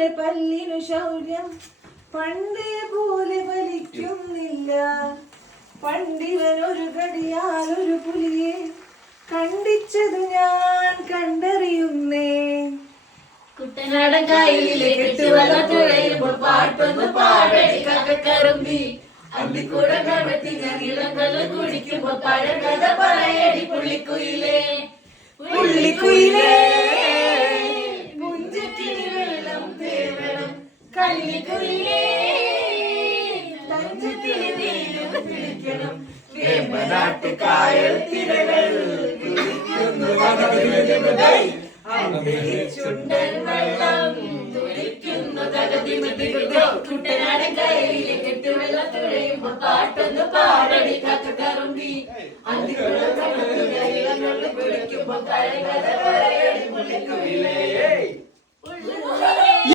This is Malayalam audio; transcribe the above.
കുട്ടികളുടെ പല്ലിനു ശൗര്യം പണ്ടേ പോലെ വലിക്കുന്നില്ല. പണ്ടിവനൊരു കടിയാലൊരു പുലിയെ കണ്ടിച്ചതു ഞാൻ കണ്ടറിയുന്നേ. കുട്ടനാടൻ കായലിലെ കെട്ടുവെള്ളം തുഴയുമ്പോൾ പാട്ടൊന്ന് പാടടി കക്കറുമ്പി. അന്തിക്കൂടെ കടത്തി നീളങ്കല്ല് കുടിക്കുമ്പോ പഴങ്കഥ പറയടി പുള്ളിക്കുയിലേ. പുള്ളിക്കുയിലേ മുഞ്ചത്തിനി വെള്ളം തേവണം കള്ളിക്കുയിലേ തഞ്ചത്തിനി നീരും പിടിക്കണം. വേമ്പനാട്ട് കായൽ തിരകൾ ചുണ്ടൻ വെള്ളം തുടിക്കുന്നു തകതിമിതികുതോ. കുട്ടനാടൻ കരയിലെ കെട്ടുവെള്ളം തുഴയുമ്പോ പാട്ടൊന്ന് പാടടി കക്കറുമ്പി. അന്തിക്കുളം കുടിക്കുമ്പോ പഴങ്കഥ പറയടി പുള്ളിക്കുയിലേ.